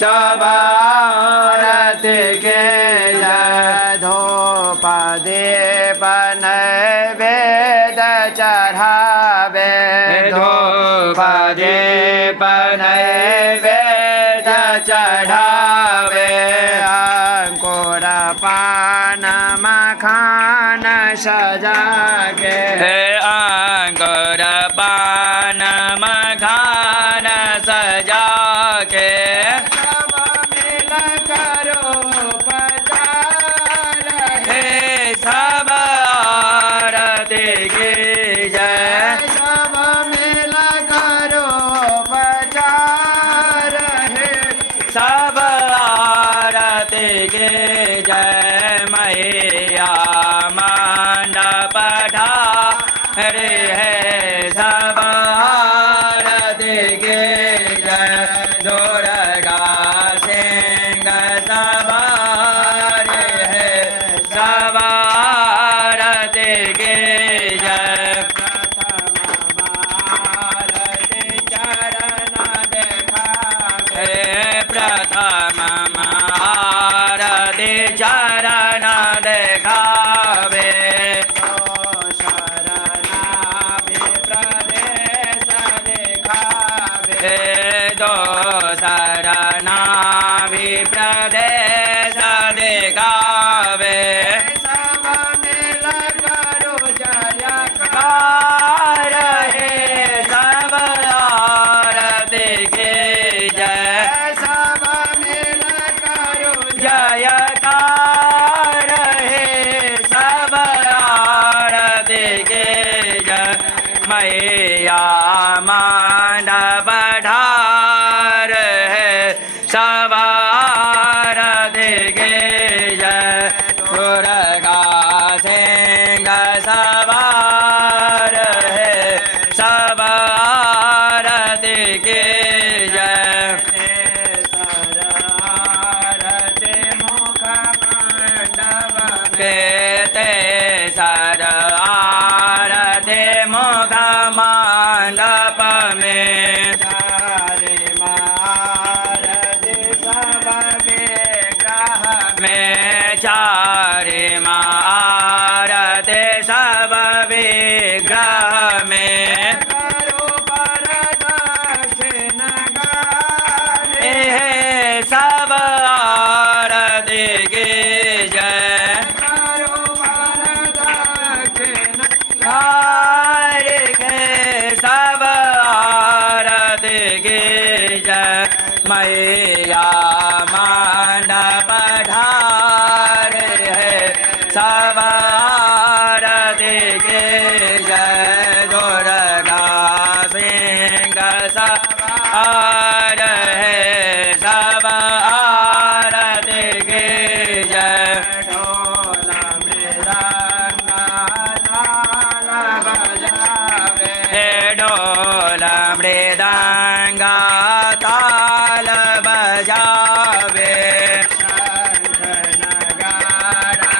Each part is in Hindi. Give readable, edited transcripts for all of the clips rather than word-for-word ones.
सब आरती के जय धूप दीप नैवेद्य चढ़ावे धूप दीप नैवेद्य चढ़ावे अंकुर पान मखान सजा के अंकुर पान मखान सजा के सब मिल करो पचार हे सब आरती की जय सब मिल करो पचार हे सब आरती की जय मैया मंडप ढारे है सब आरती की जय दुर्गा सिंह सवार है सब आरती की जय प्रथम आरती चरण देखावे दो शरणा भी प्रदेश देखावे सब मिल करो जयकार हे सब आरती की जय सब मिल करो जयकार हे सब आरती की जय मैया मंडप ढार है सब आरती की जय दुर्गा सिंह सवार है सब आरती की जय आरती मुख मंडप के सर आरती मुख मंडप में चारे आरती सब विग्रह में करो प्रदक्षिण सब आरती की जय करो प्रदक्षिण सब आरती की जय मैया मंडप ढार है सब आरती की जय दुर्गा सिंह सवार है सब आरती की जय ढोल मृदंग ताल बजावे ढोल मृदंग ताल बजावे शंख नगारा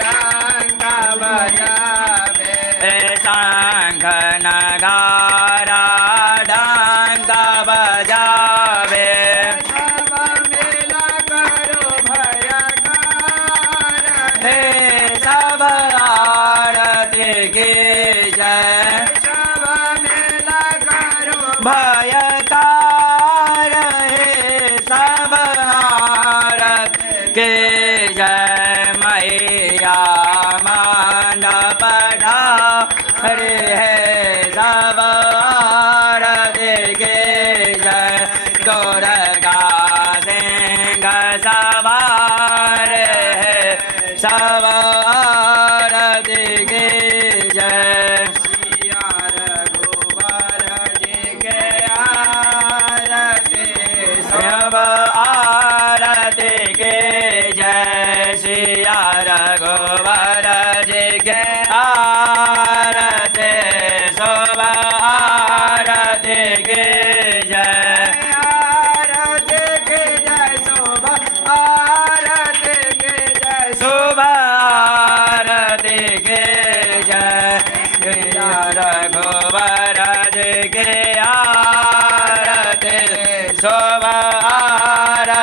डंक बजावे शंख नगारा डंक बजावे सब मिल करो भयकार हे सब आरती की जय सब मिल करो भयकार हे सब आरती की जय मैया मंडप ढार है सब आरती की जय दुर्गा सिंह सवार है सब आरती की जय सिया रघुवर जी के आरती सब आरती की जय सिया रघुवर जी के आरती सब आरती की जय आरती की जय शोभ आरती की जय शोभ आरती की जय रघुवर जी के आरती शोभ आरती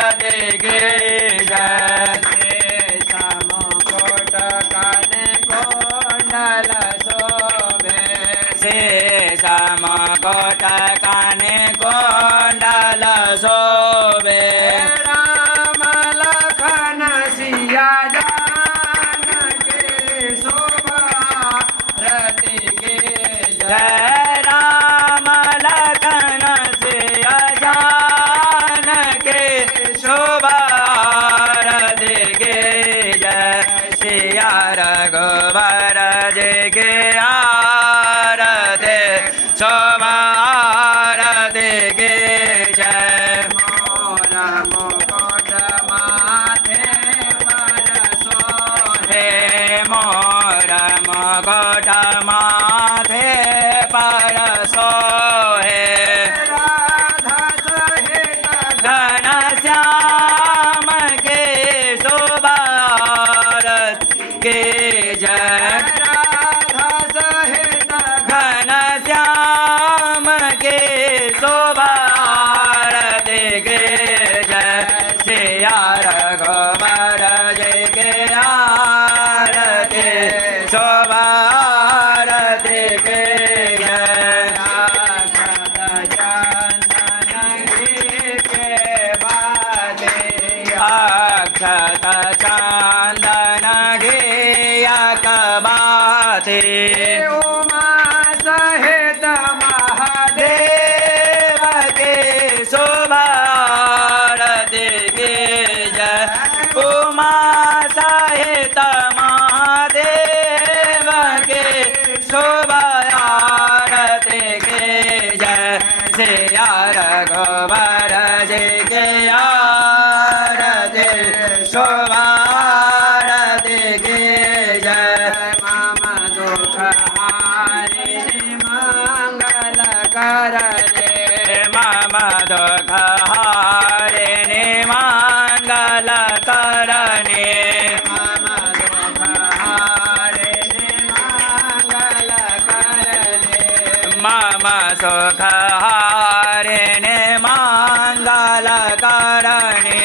जी के आरती शोभारती की जय मामा दुख हारिणी मंगल करणे मामा दुख हारिणी मंगल करणे मामा दुख हारिणी मंगल करणे मामा सुख हारिणी मंगल करणे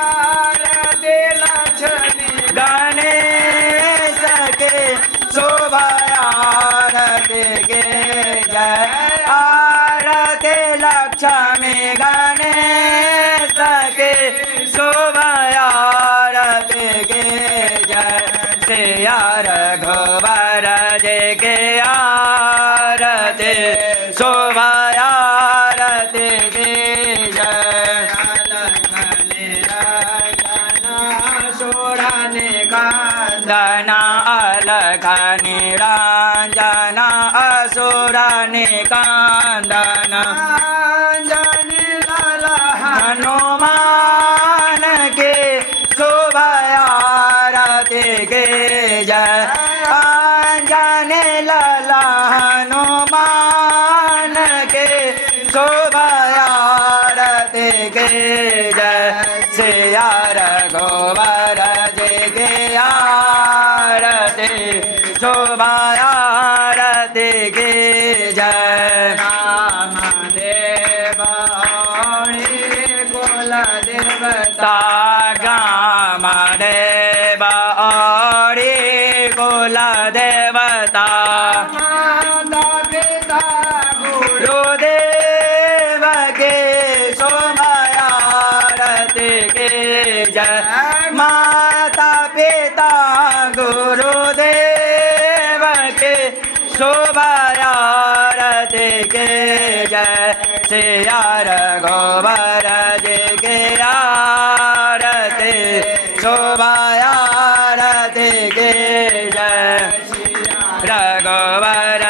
आरती लक्ष्मी गणेश के शोभारती के जय आरती लक्ष्मी गणेश के शोभारती के जय सिया रघुवर जी के आरती शोभारती की जय दना अलग निरंजन असुर निकंदन हनुमान के शोभारती के जय अंजनी लाला हनुमान के शोभारती के जय सिया रघुवर जी के आरती शोभारती की जय राम देव कुल देवता गाम देव कुल देवता माता पिता गुरुदेव के शोभारती के जय माता पिता गुरुदेव के शोभारती के जय सिया रघुवर जी के आरती शोभारती के जय रघुवर